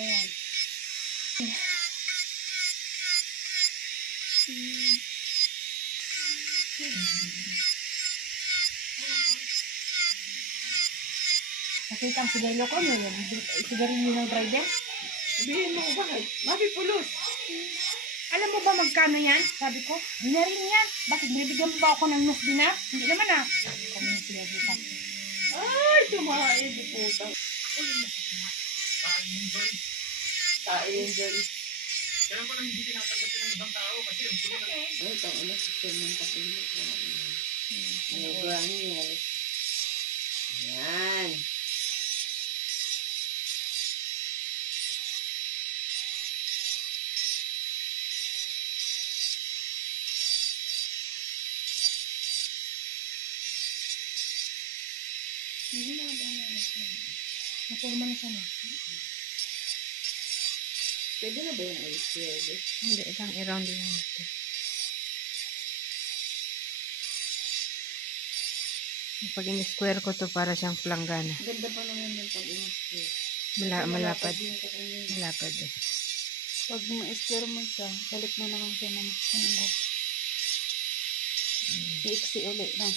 yan. Nakita ang sigarilyo ko, sigarilyo ng driver. Sabihin mo, bakit? Mabi pulos. Alam mo ba magkano yan? Sabi ko, dinarin yan. Bakit binibigyan mo ba ako ng nus dinar? Hindi naman ah. Kami yung sinagita. Ay, tumahay, di putang. Kain, Joy. Kaya mo lang hindi tinatanggapin ng ibang tao kasi yung tulong ng... Ay, tao system ng kapilo. May granules. Yan. Hindi na ba na ito? Napurma na siya na. Pwede na ba yung i-square? Hindi, isang i-round lang ito. Pag in-square ko to para siyang planggana. Ganda pa naman yung pag i-square. Malapad. Yung kukunin. Malapad eh. Pag ma-square mo siya, balik mo naman siya ng sanggok. I-iksi ulit lang.